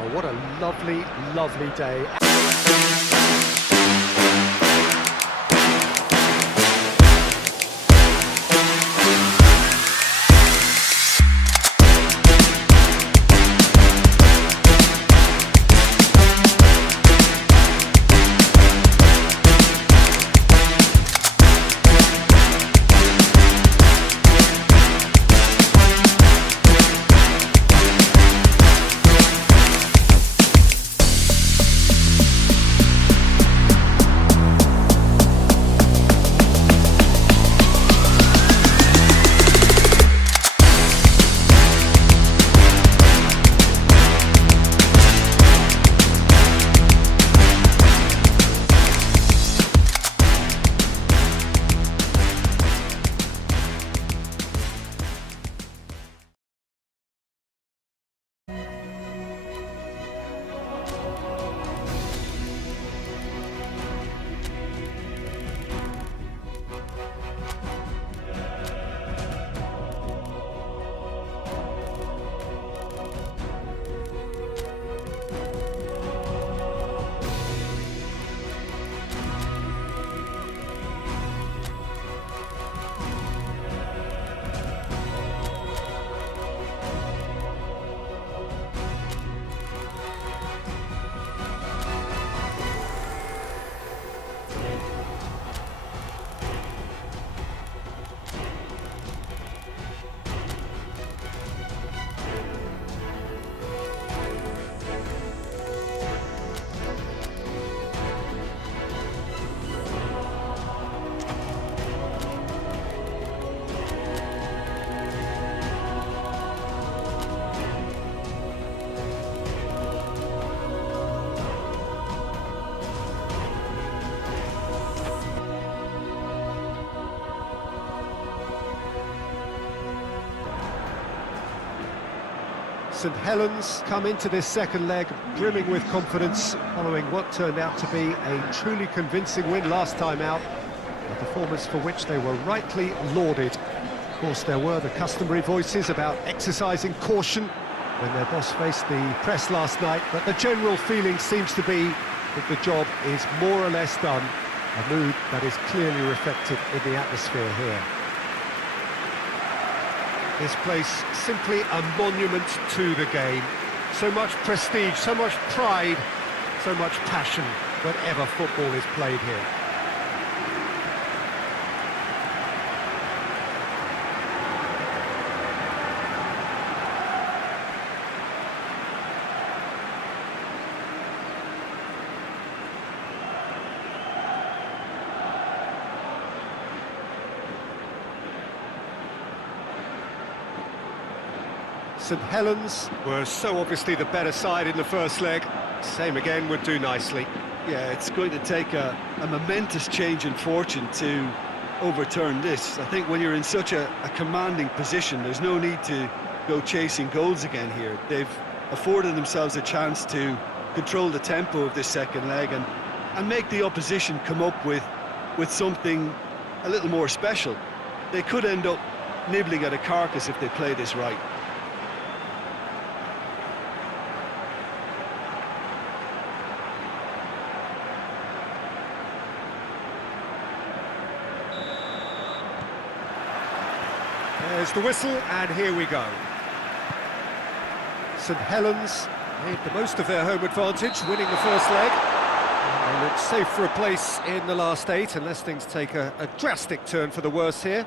Oh, what a lovely, lovely day. St Helens come into this second leg brimming with confidence following what turned out to be a truly convincing win last time out, a performance for which they were rightly lauded. Of course, there were the customary voices about exercising caution when their boss faced the press last night, but the general feeling seems to be that the job is more or less done, a mood that is clearly reflected in the atmosphere here. This place simply a monument to the game. So much prestige, so much pride, so much passion whenever football is played here. St Helens were so obviously the better side in the first leg. Same again would do nicely. Yeah, it's going to take a momentous change in fortune to overturn this. I think when you're in such a commanding position, there's no need to go chasing goals again here. They've afforded themselves a chance to control the tempo of this second leg and make the opposition come up with something a little more special. They could end up nibbling at a carcass if they play this right. There's the whistle, and here we go. St Helens made the most of their home advantage, winning the first leg. They look safe for a place in the last 8, unless things take a drastic turn for the worse here.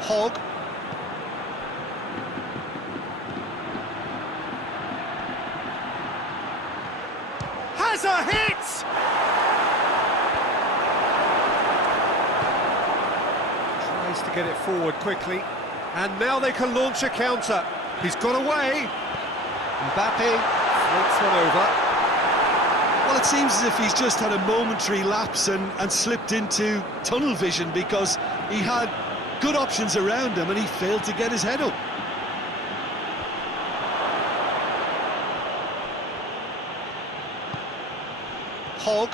Hogg. Has a hit! Tries to get it forward quickly, and now they can launch a counter. He's got away. Mbappe floats one over. Well, it seems as if he's just had a momentary lapse and slipped into tunnel vision, because he had good options around him and he failed to get his head up. hog.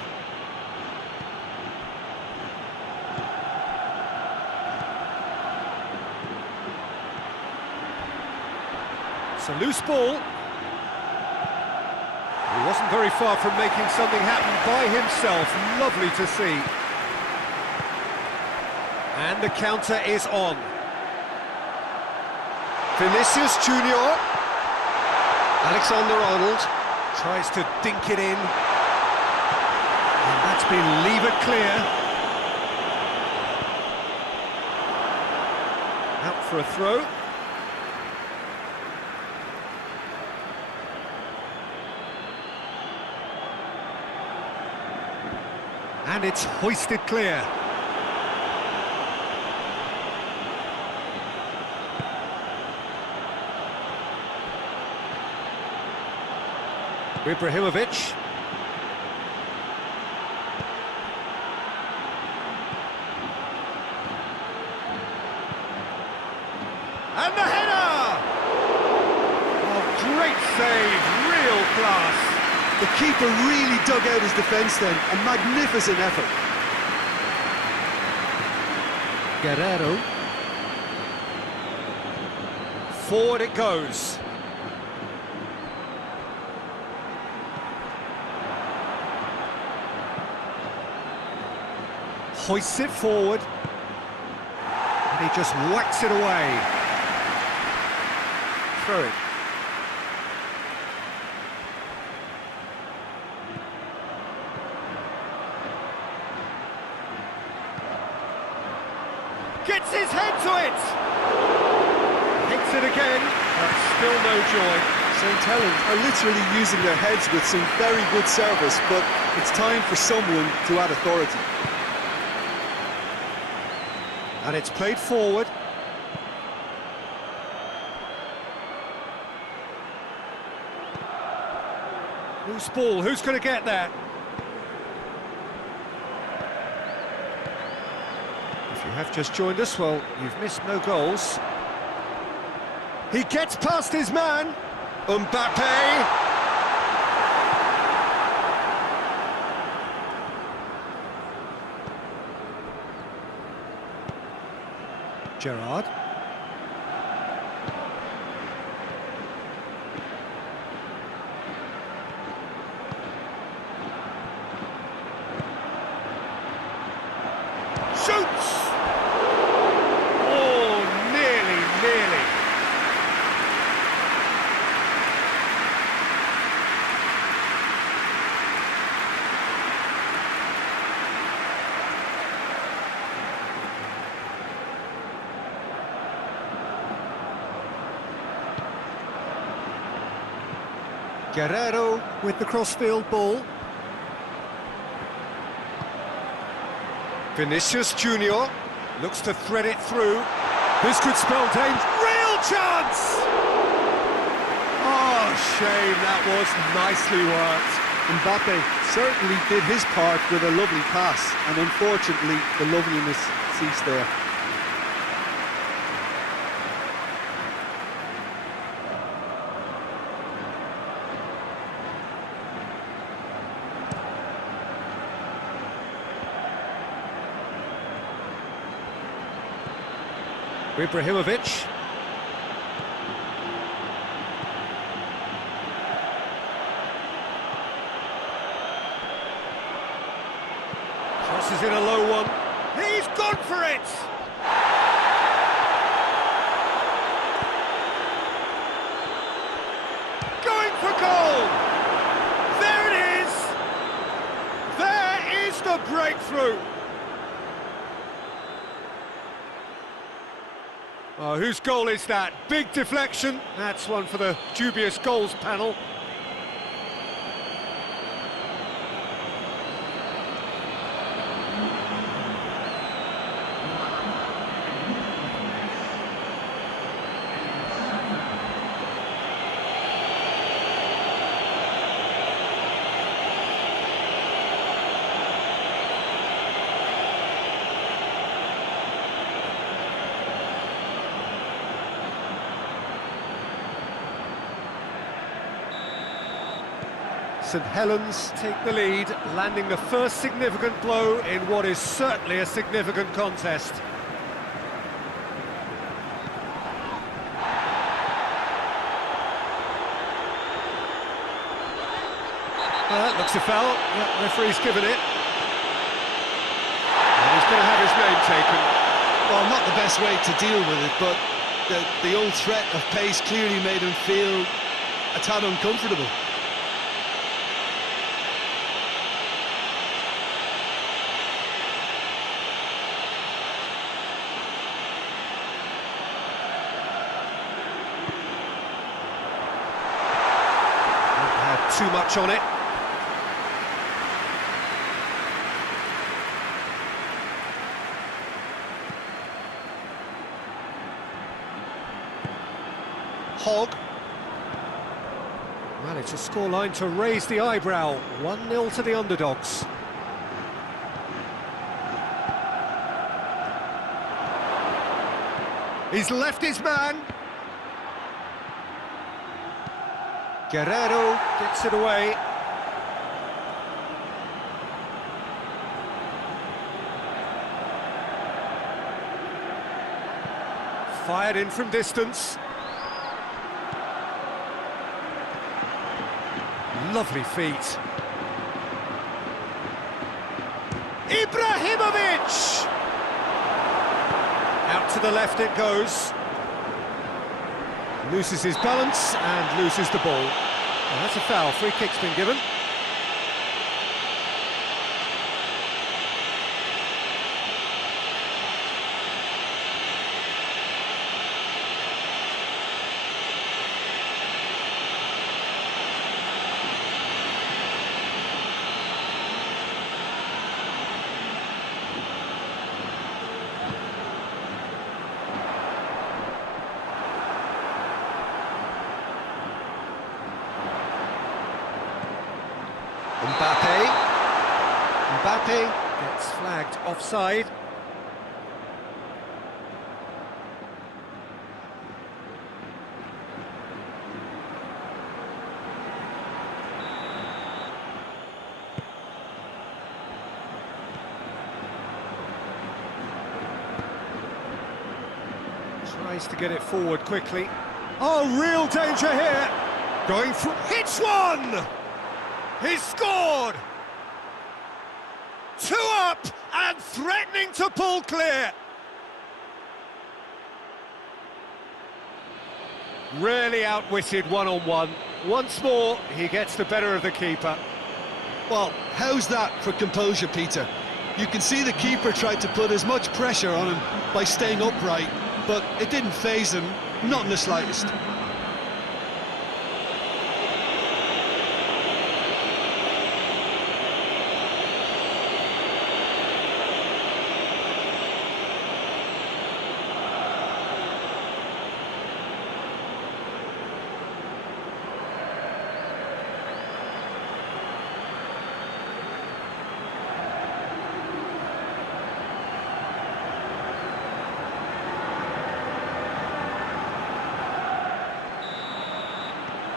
It's a loose ball. He wasn't very far from making something happen by himself. Lovely to see. And the counter is on. Vinicius Junior. Alexander-Arnold tries to dink it in. And that's been levered clear. Out for a throw. And it's hoisted clear. Ibrahimovic. And the header! Oh, great save, real class. The keeper really dug out his defence then, a magnificent effort. Guerrero. Forward it goes. Hoists it forward. And he just whacks it away. Throw it. Gets his head to it! Hits it again, but still no joy. Saint Helens are literally using their heads with some very good service, but it's time for someone to add authority. And it's played forward. Loose ball, who's going to get that? If you have just joined us, well, you've missed no goals. He gets past his man. Mbappe. Gerrard. Shoots! Oh, nearly. Guerrero with the crossfield ball. Vinicius Junior looks to thread it through. This could spell danger. Real chance! Oh, shame, that was nicely worked. Mbappe certainly did his part with a lovely pass, and unfortunately the loveliness ceased there. Ibrahimovic. Crosses in a low one. He's gone for it! Going for goal! There it is! There is the breakthrough! Oh, whose goal is that? Big deflection. That's one for the dubious goals panel. St Helens take the lead, landing the first significant blow in what is certainly a significant contest. That looks a foul. Yeah, referee's given it. And he's going to have his name taken. Well, not the best way to deal with it, but the old threat of pace clearly made him feel a tad uncomfortable. Had too much on it. Hogg. Well, it's a scoreline to raise the eyebrow. 1-0 to the underdogs. He's left his man. Guerrero gets it away. Fired in from distance. Lovely feet. Ibrahimovic! Out to the left it goes. Loses his balance and loses the ball. Well, that's a foul. Free kick's been given. Mbappe gets flagged offside. Tries to get it forward quickly. Oh, real danger here! Going through, hits one! He's scored! 2 up and threatening to pull clear. Really outwitted one-on-one. Once more, he gets the better of the keeper. Well, how's that for composure, Peter? You can see the keeper tried to put as much pressure on him by staying upright, but it didn't faze him, not in the slightest.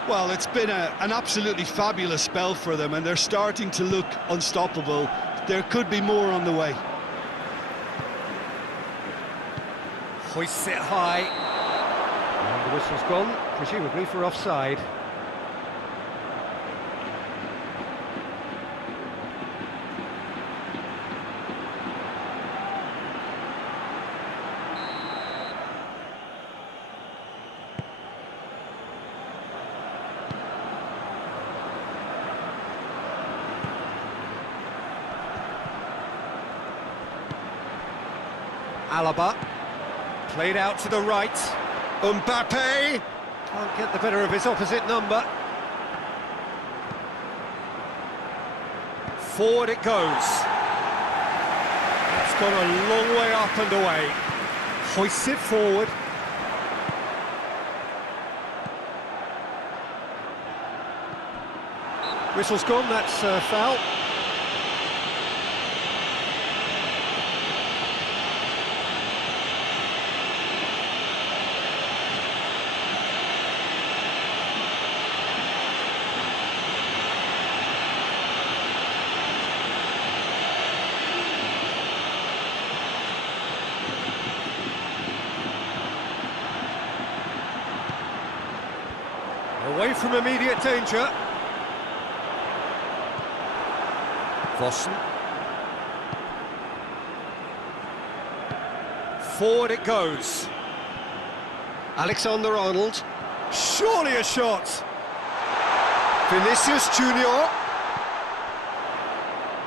Well, it's been an absolutely fabulous spell for them, and they're starting to look unstoppable. There could be more on the way. Hoists it high. And the whistle's gone, presumably for offside. Alaba, played out to the right. Mbappe can't get the better of his opposite number. Forward it goes. It's gone a long way up and away. Hoists it forward. Whistle's gone, that's a foul. Away from immediate danger. Vossen. Forward it goes. Alexander-Arnold. Surely a shot. Vinicius Junior.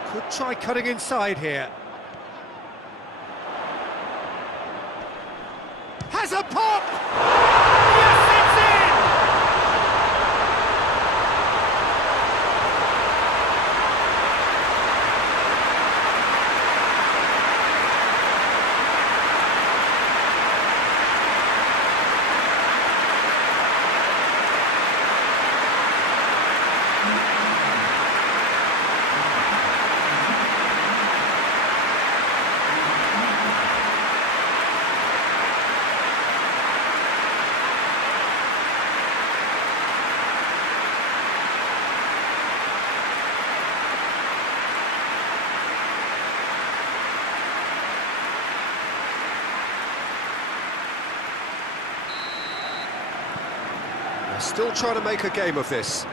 Could try cutting inside here. Has a pop! Yes, it's in! Still trying to make a game of this.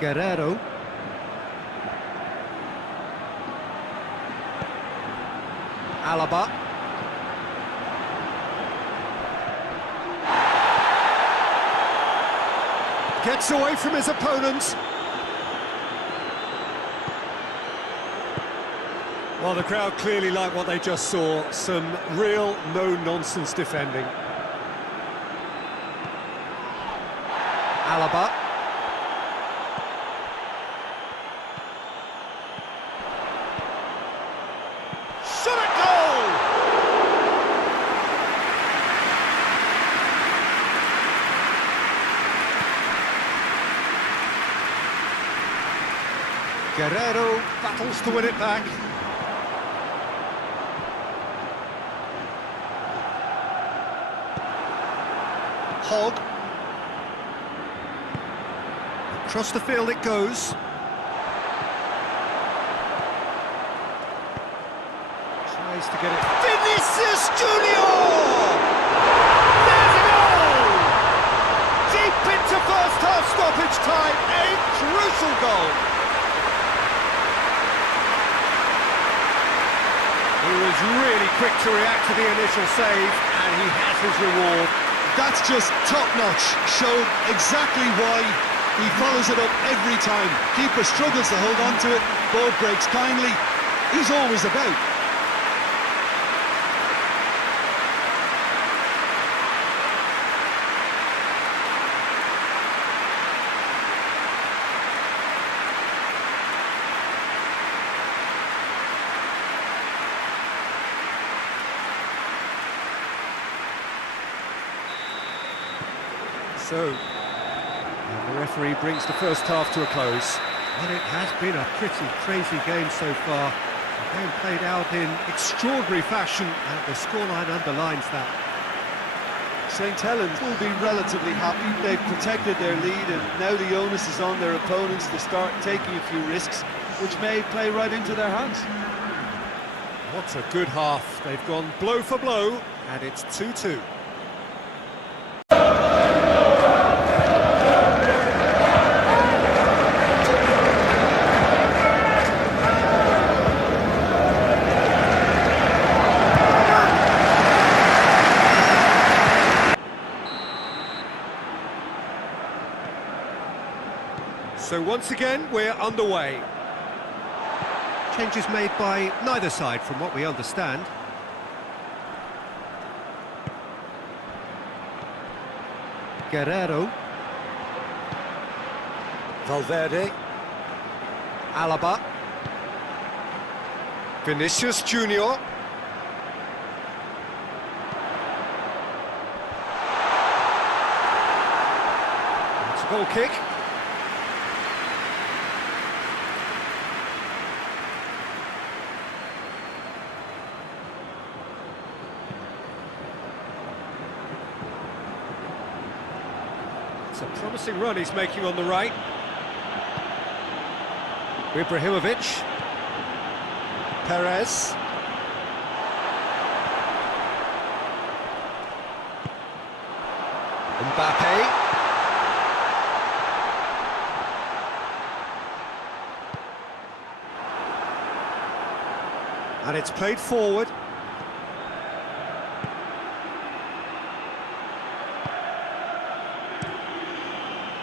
Guerrero. Alaba. Gets away from his opponent. Well, the crowd clearly like what they just saw. Some real no-nonsense defending. Alaba. Shot at goal! Guerrero battles to win it back. Hogg. Across the field it goes. Tries to get it. Vinicius Junior! There's a goal! Deep into first half stoppage time, a crucial goal. He was really quick to react to the initial save, and he has his reward. That's just top-notch, showed exactly why he follows it up every time. Keeper struggles to hold on to it, ball breaks kindly, he's always about. So, and the referee brings the first half to a close. And it has been a pretty crazy game so far. The game played out in extraordinary fashion, and the scoreline underlines that. Saint Helens will be relatively happy. They've protected their lead, and now the onus is on their opponents to start taking a few risks, which may play right into their hands. What a good half. They've gone blow for blow, and it's 2-2. So once again, we're underway. Changes made by neither side, from what we understand. Guerrero. Valverde. Alaba. Vinicius Junior. It's a goal kick. It's a promising run he's making on the right. Ibrahimovic. Perez. Mbappe. And it's played forward.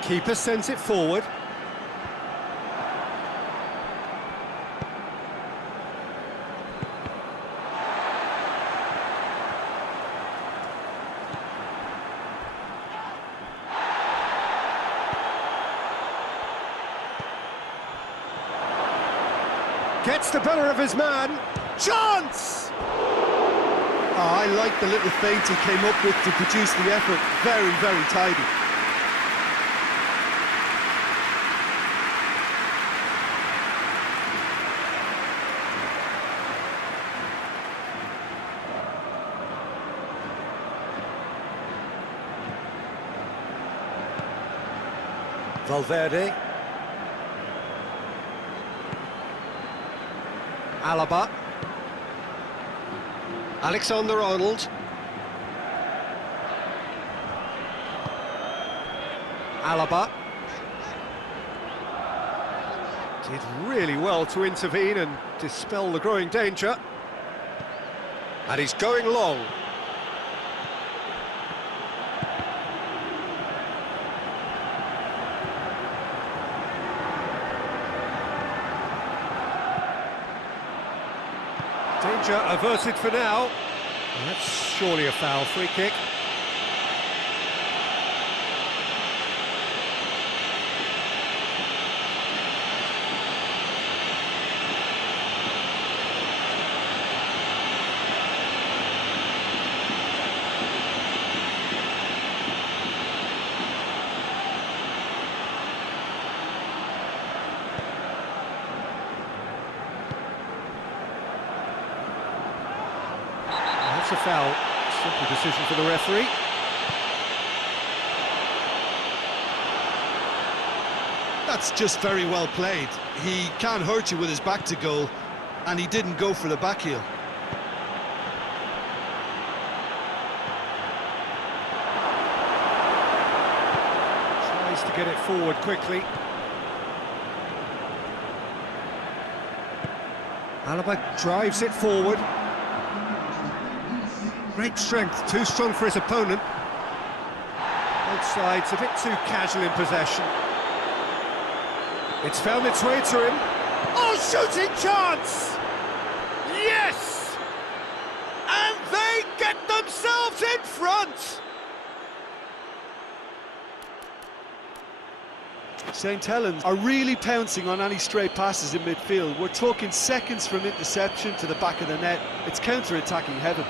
Keeper sends it forward. Gets the better of his man. Chance! Oh, I like the little feint he came up with to produce the effort. Very, very tidy. Valverde. Alaba. Alexander-Arnold. Alaba. Did really well to intervene and dispel the growing danger. And he's going long. Danger averted for now. That's surely a foul. Free kick. That's a foul. Simple decision for the referee. That's just very well played. He can't hurt you with his back to goal, and he didn't go for the back heel. Tries to get it forward quickly. Alaba drives it forward. Great strength, too strong for his opponent. Both sides a bit too casual in possession. It's found its way to him. Oh, shooting chance! Yes! And they get themselves in front! Saint Helens are really pouncing on any stray passes in midfield. We're talking seconds from interception to the back of the net. It's counter-attacking heaven.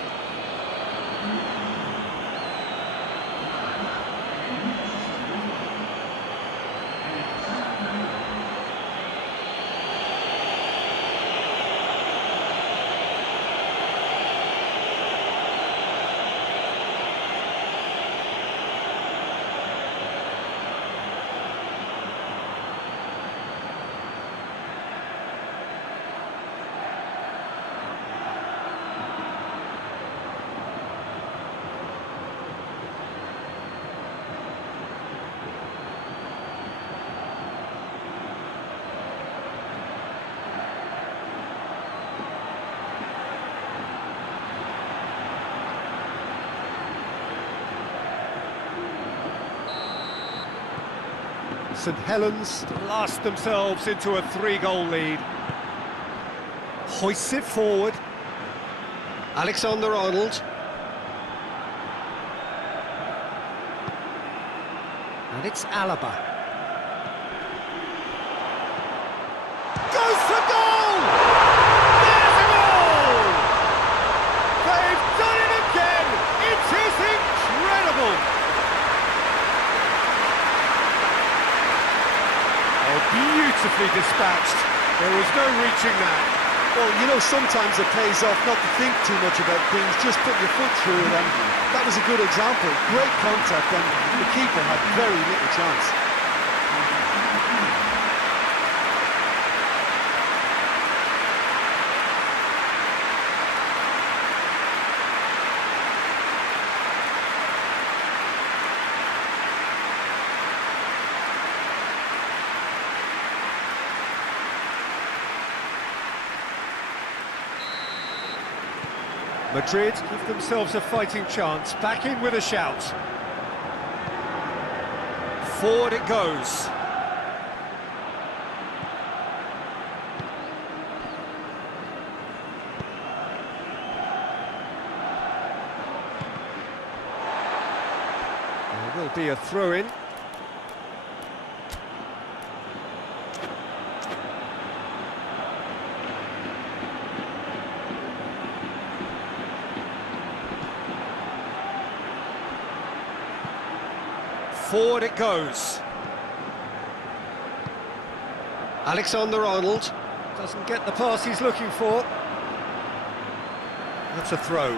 Saint Helens blast themselves into a 3-goal lead. Hoists it forward. Alexander-Arnold. And it's Alaba. Goes for goal! There's a goal! They've done it again! It is incredible! Beautifully dispatched. There was no reaching that. Well, you know, sometimes it pays off not to think too much about things, just put your foot through it, and that was a good example. Great contact, and the keeper had very little chance. Madrid give themselves a fighting chance, back in with a shout. Forward it goes. There will be a throw-in. Forward it goes. Alexander-Arnold doesn't get the pass he's looking for. That's a throw.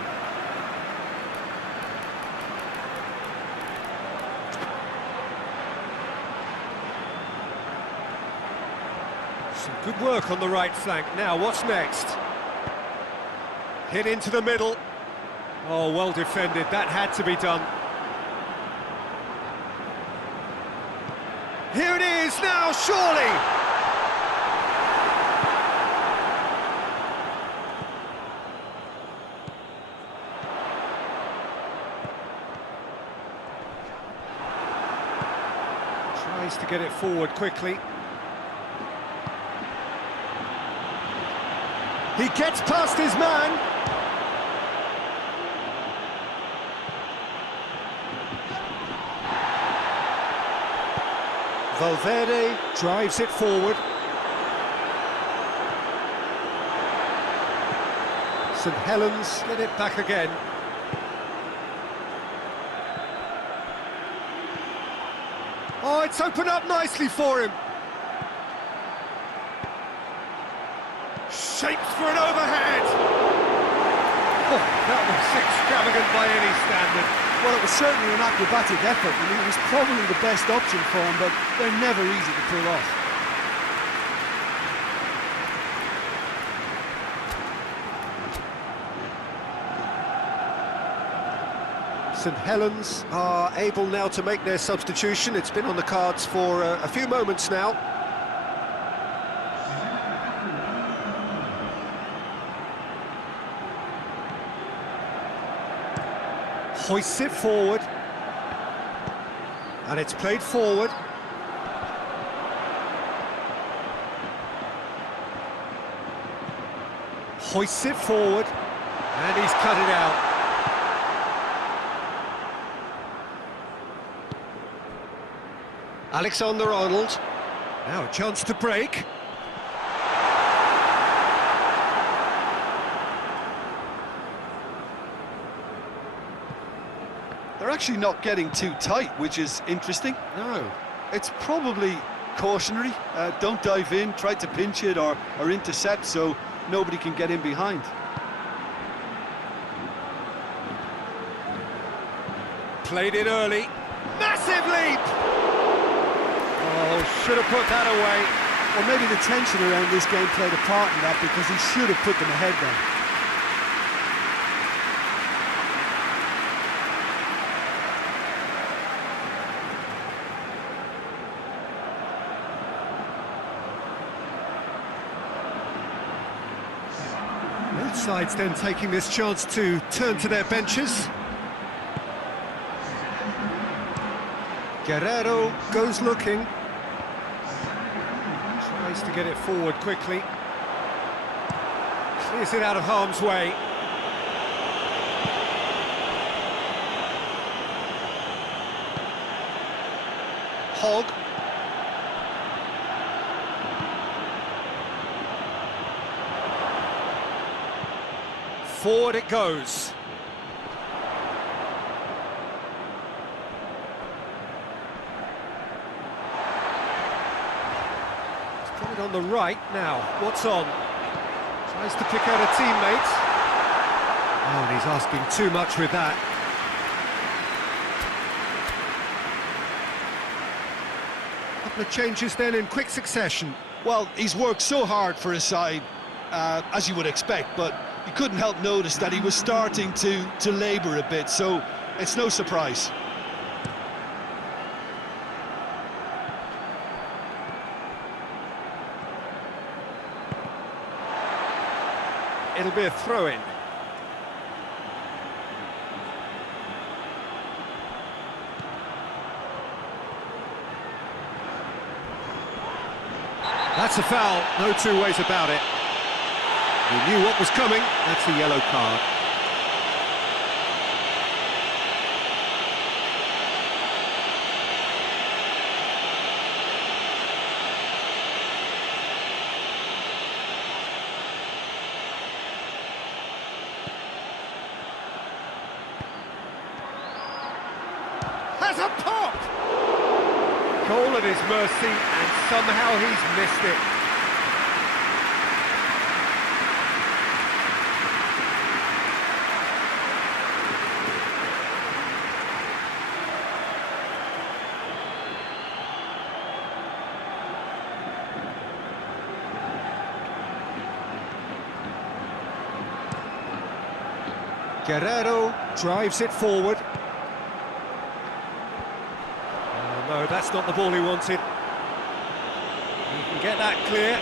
Some good work on the right flank. Now, what's next? Hit into the middle. Oh, well defended. That had to be done. Here it is now, surely! Tries to get it forward quickly. He gets past his man. Valverde drives it forward. Saint Helens get it back again. Oh, it's opened up nicely for him. Shapes for an overhead. Oh, that was extravagant by any standard. Well, it was certainly an acrobatic effort. I mean, it was probably the best option for him, but they're never easy to pull off. Saint Helens are able now to make their substitution. It's been on the cards for a few moments now. Hoists it forward. And it's played forward. Hoists it forward. And he's cut it out. Alexander-Arnold. Now a chance to break. They're actually not getting too tight, which is interesting. No. It's probably cautionary. Don't dive in, try to pinch it or intercept so nobody can get in behind. Played it early. Massive leap! Oh, should have put that away. Well, maybe the tension around this game played a part in that, because he should have put them ahead then. Both sides then taking this chance to turn to their benches. Guerrero goes looking. Tries to get it forward quickly. Clears it out of harm's way. Hogg. Forward it goes. He's got it on the right now. What's on? Tries to pick out a teammate. Oh, and he's asking too much with that. Couple of changes then in quick succession. Well, he's worked so hard for his side, as you would expect, but you couldn't help notice that he was starting to labour a bit, so it's no surprise. It'll be a throw-in. That's a foul, no two ways about it. He knew what was coming, that's a yellow card. Has a pop! Goal at his mercy, and somehow he's missed it. Guerrero drives it forward. No, that's not the ball he wanted. He can get that clear.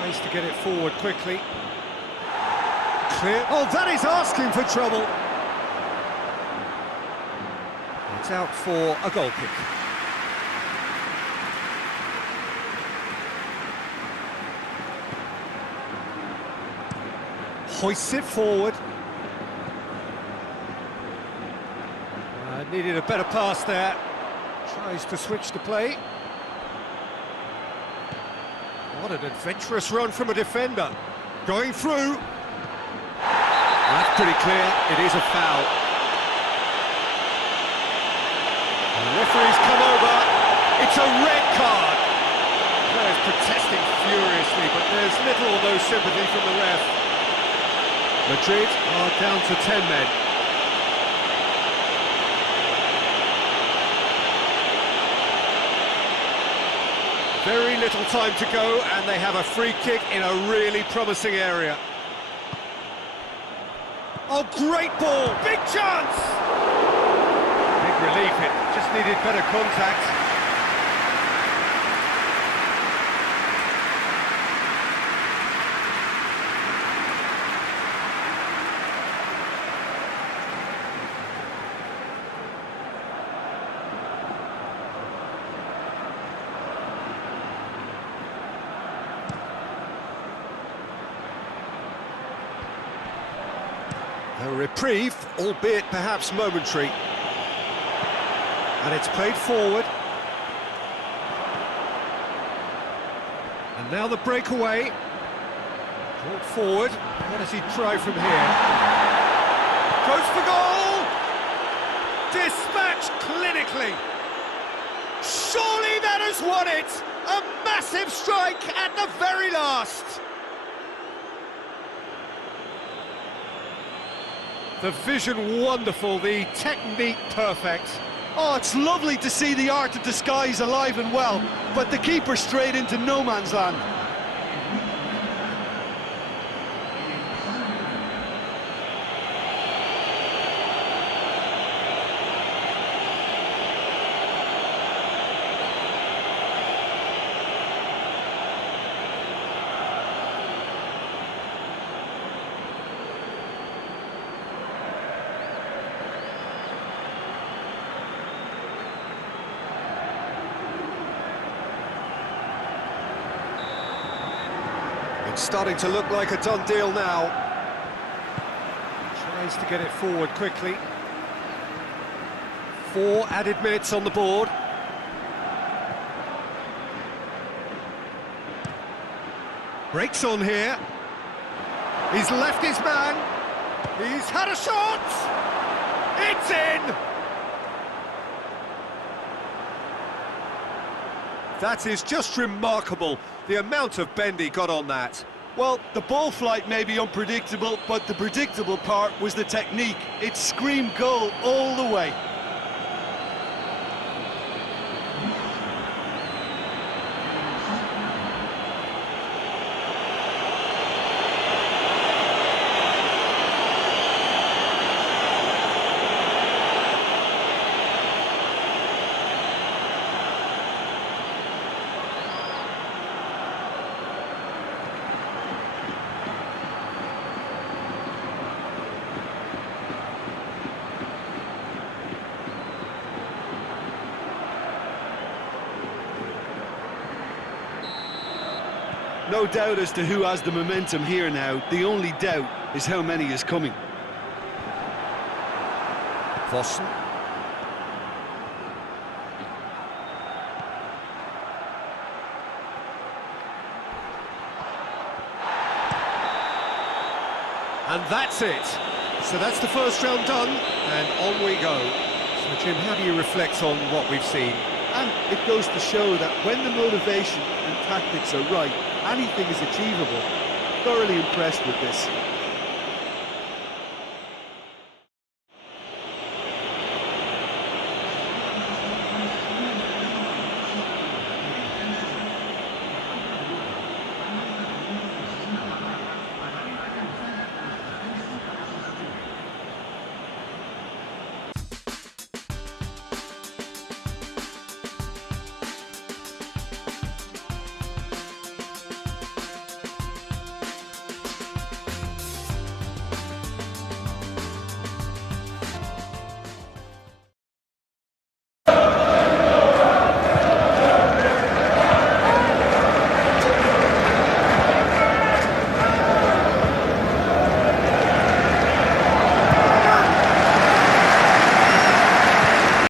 Tries to get it forward quickly. Clear. Oh, that is asking for trouble. It's out for a goal kick. Hoists it forward. Needed a better pass there. Tries to switch the play. What an adventurous run from a defender. Going through. That's pretty clear. It is a foul. The referee's come over. It's a red card. Players protesting furiously, but there's little or no sympathy from the ref. Madrid are down to 10 men. Very little time to go, and they have a free kick in a really promising area. Oh, great ball! Big chance! Big relief, it just needed better contact. A reprieve, albeit perhaps momentary. And it's played forward. And now the breakaway. Brought forward. What does he try from here? Goes for goal! Dispatched clinically. Surely that has won it! A massive strike at the very last! The vision wonderful, the technique perfect. Oh, it's lovely to see the art of disguise alive and well, but the keeper straight into no man's land. It's starting to look like a done deal now. Tries to get it forward quickly. 4 added minutes on the board. Breaks on here. He's left his man. He's had a shot. It's in. That is just remarkable, the amount of bend he got on that. Well, the ball flight may be unpredictable, but the predictable part was the technique. It screamed goal all the way. No doubt as to who has the momentum here now. The only doubt is how many is coming. Vossen. And that's it. So that's the first round done, and on we go. So Jim, how do you reflect on what we've seen? And it goes to show that when the motivation and tactics are right, anything is achievable. Thoroughly impressed with this.